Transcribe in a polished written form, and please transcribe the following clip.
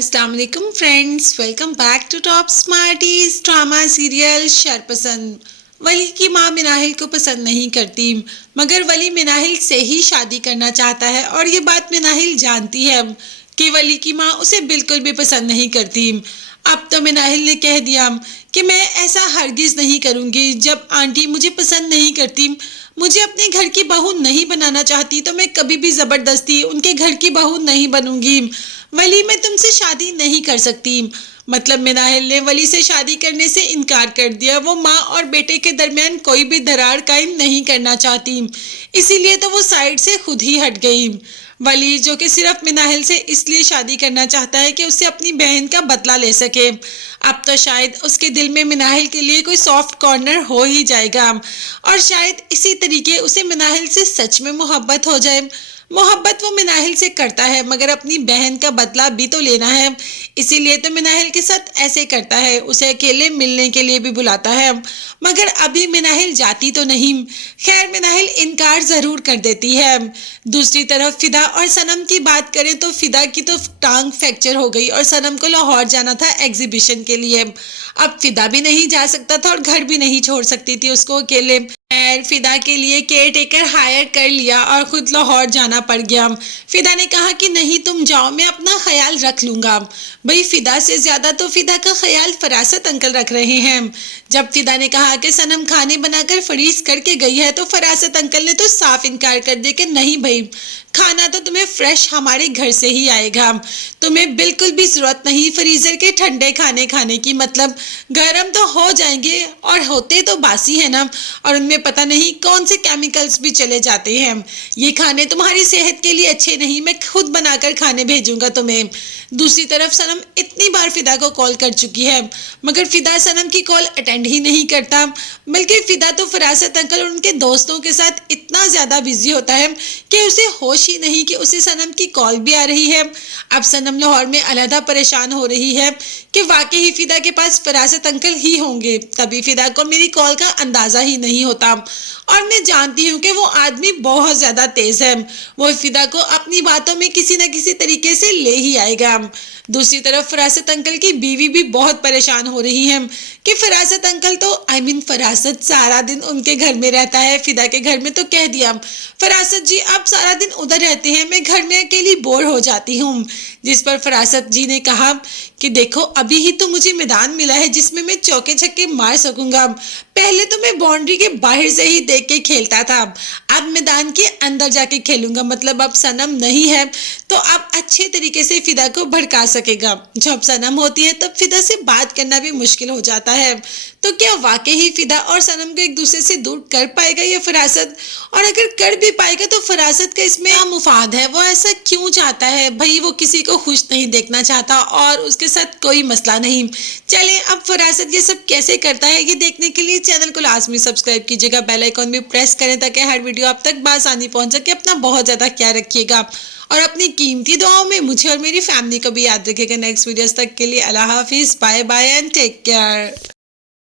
अस्सलाम वालेकुम friends, welcome back to top smarties. Drama serial Sharpasand. Wali की माँ मिनाहिल को पसंद नहीं करती, मगर वली मिनाहिल से ही शादी करना चाहता है और ये बात मिनाहिल जानती है कि वली की माँ उसे बिल्कुल भी पसंद नहीं करती। अब तो मिनाहिल ने कह दिया कि मैं ऐसा हरगिज नहीं करूँगी। जब आंटी मुझे पसंद नहीं करती, मुझे अपने घर की बहू नहीं बनाना चाहती, तो मैं कभी भी ज़बरदस्ती उनके घर की बहू नहीं बनूंगी। वली, मैं तुमसे शादी नहीं कर सकती। मतलब मिनाहिल ने वली से शादी करने से इनकार कर दिया। वो माँ और बेटे के दरमियान कोई भी दरार कायम नहीं करना चाहती, इसीलिए तो वो साइड से खुद ही हट गई। वली, जो कि सिर्फ मिनाहिल से इसलिए शादी करना चाहता है कि उससे अपनी बहन का बदला ले सके। अब तो शायद उसके दिल में मिनाहिल के लिए कोई सॉफ्ट कॉर्नर हो ही जाएगा और शायद इसी तरीके उसे मिनाहिल से सच में मोहब्बत हो जाए। मोहब्बत वो मिनाहिल से करता है, मगर अपनी बहन का बदला भी तो लेना है, इसीलिए तो मिनाहिल के साथ ऐसे करता है। उसे अकेले मिलने के लिए भी बुलाता है, मगर अभी मिनाहिल जाती तो नहीं। खैर, मिनाहिल इनकार जरूर कर देती है। दूसरी तरफ फिदा और सनम की बात करें तो फिदा की तो टांग फ्रैक्चर हो गई और सनम को लाहौर जाना था एग्जीबिशन के लिए। अब फिदा भी नहीं जा सकता था और घर भी नहीं छोड़ सकती थी उसको अकेले। खैर, फिदा के लिए केयर टेकर हायर कर लिया और खुद लाहौर जाना पड़ गया। फिदा ने कहा कि नहीं, तुम जाओ, मैं अपना ख्याल रख लूंगा। भाई, फिदा से ज्यादा तो फिदा का ख्याल फरासत अंकल रख रहे हैं। जब फिदा ने कहा कि सनम खाने बनाकर फ्रीज करके गई है, तो फरासत अंकल ने तो साफ इनकार कर दिया कि नहीं भाई, खाना तो तुम्हें फ्रेश हमारे घर से ही आएगा। तुम्हें बिल्कुल भी जरूरत नहीं फ्रीजर के ठंडे खाने खाने की। मतलब गर्म तो हो जाएंगे और होते तो बासी है ना, और उनमें पता नहीं कौन से केमिकल्स भी चले जाते हैं। ये खाने तुम्हारी सेहत के लिए अच्छे नहीं, मैं खुद बनाकर खाने भेजूंगा तुम्हें। दूसरी तरफ सनम इतनी बार फिदा को कॉल कर चुकी है, मगर फिदा सनम की कॉल अटेंड ही नहीं करता। बल्कि फिदा तो फरासत अंकल और उनके दोस्तों के साथ इतना ज्यादा बिजी होता है कि उसे होश ही नहीं कि उसे सनम की कॉल भी आ रही है। अब सनम लाहौर में अलहदा परेशान हो रही है कि वाकई ही फिदा के पास फरासत अंकल ही होंगे, तभी फिदा को मेरी कॉल का अंदाजा ही नहीं होता। और मैं जानती हूँ कि वो आदमी बहुत ज्यादा तेज है, वो फिदा को अपनी बातों में किसी न किसी तरीके से ले ही आएगा। दूसरी तरफ फरासत अंकल की बीवी भी बहुत परेशान हो रही है कि फरासत अंकल तो फरासत सारा दिन उनके घर में रहता है, फिदा के घर में। तो कह दिया, फरासत जी आप सारा दिन उधर रहते हैं, मैं घर में अकेली बोर हो जाती हूँ। जिस पर फरासत जी ने कहा कि देखो, अभी ही तो मुझे मैदान मिला है जिसमें मैं चौके छक्के मार सकूंगा। पहले तो मैं बाउंड्री के बाहर से ही देख के खेलता था, अब मैदान के अंदर जाके खेलूंगा। मतलब अब सनम नहीं है तो अब अच्छे तरीके से फिदा को भड़का सकेगा। जब सनम होती है तब फिदा से बात करना भी मुश्किल हो जाता है। तो क्या वाकई ही फिदा और सनम को एक दूसरे से दूर कर पाएगा ये फरासत? और अगर कर भी पाएगा तो फरासत का इसमें क्या मुफाद है? वो ऐसा क्यों चाहता है? भाई, वो किसी को खुश नहीं देखना चाहता और उसके साथ कोई मसला नहीं। चले, अब फरासत ये सब कैसे करता है, ये देखने के लिए चैनल को लाजमी सब्सक्राइब कीजिएगा, बेल आइकॉन भी प्रेस करें ताकि हर वीडियो आप तक बआसानी पहुंच सके। अपना बहुत ज्यादा ख्याल रखिएगा और अपनी कीमती दुआओं में मुझे और मेरी फैमिली को भी याद रखिएगा। नेक्स्ट वीडियोस तक के लिए अल्लाह हाफिज, bye bye and take care.